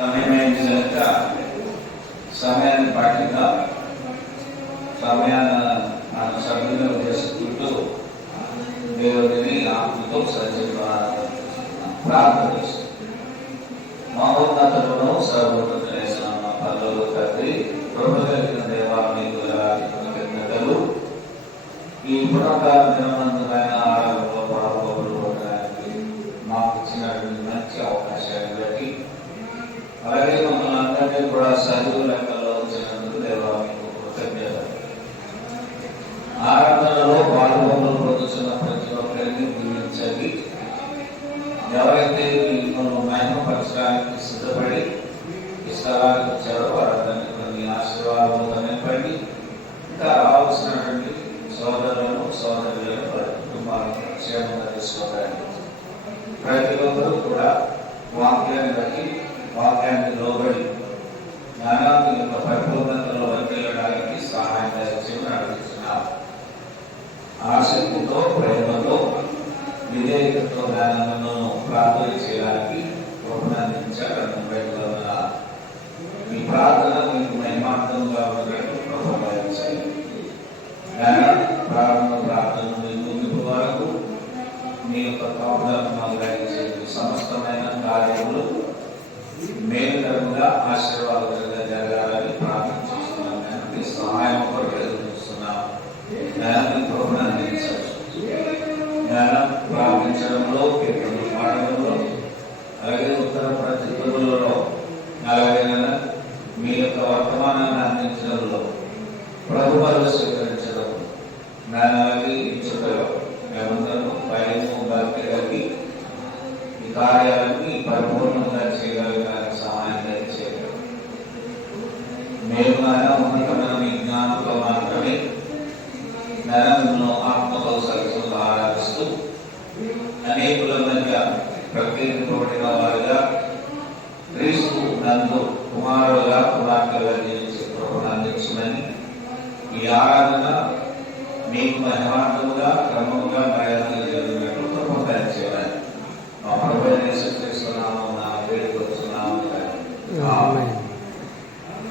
సమయమైంది కనుక సమయాన్ని పాటిద్దాం సమయాన్ని మన సద్వినియోగం చేసుకుంటూ దేవుడిని ఆత్మతో సజీవ ప్రార్థన చేస్తాం మహోన్నత అలాగే మమ్మల్ని అందరినీ కూడా సజీవ లెక్కల్లో వచ్చినందుకు దేవా మీకు కృతజ్ఞతలు. ఆరాధనలో పాల్గొనలు పొందుతున్న ప్రతి ఒక్కరిని దీవించండి ఎవరైతే మిమ్మల్ని మహిమపరచడానికి సిద్ధపడి ఈ స్థలానికి వచ్చారో వారందరినీ కొన్ని ఆశీర్వాదాలతో నింపండి ఇంకా రావాల్సినటువంటి సోదరులను సోదరులను వారి కుటుంబాలను క్షేమంగా తీసుకోవడానికి ప్రతి ఒక్కరూ కూడా వాక్యాన్ని బట్టి వాక్యాన్ని లోబడి జ్ఞానాన్ని యొక్క పరిపూర్ణతలో వర్తిల్లడానికి సహాయం దయచేసి నడిపిస్తున్నాం ఆసక్తితో ప్రేమతో విధేయతతో జ్ఞానమును ప్రార్థన చేయడానికి కృపణించాలని బయట ఈ ప్రార్థన మీకు మహిమార్థంగా ఉన్నట్టు ప్రభుత్వం జ్ఞాన ప్రారంభ ప్రార్థన నుండి ముగింపు వరకు మీ యొక్క కాపుదలను మొదలైన దయచేయండి సమస్తమైన కార్యములు మేలుకరంగా ఆశీర్వాదకరంగా జరగాలని ప్రార్థన చేస్తున్నాను నేను మీ సహాయం కొరకు ఎదురు చూస్తున్నాం. జ్ఞానాన్ని కృపణించవచ్చు జ్ఞానం ప్రార్థించడంలో కీర్తనలు పాడడంలో అలాగే ఉత్తర ప్రతిపదులలో అలాగే మీ యొక్క వర్తమానాన్ని అందించడంలో ప్రభుత్వాలు స్వీకరించడం జ్ఞానాన్ని ఇచ్చుటలో మేమందరూ భయము భక్తి కలిగి ఈ కార్యాలన్నీ పరిపూర్ణంగా అనేకుల మధ్య ప్రత్యేకపడిన వారిగా క్రీస్తు నందు కుమారులుగా కుమార్తెగా జీవించే ప్రభుత్వం అందించమని ఈ ఆరాధన మీకు మహిమార్థముగా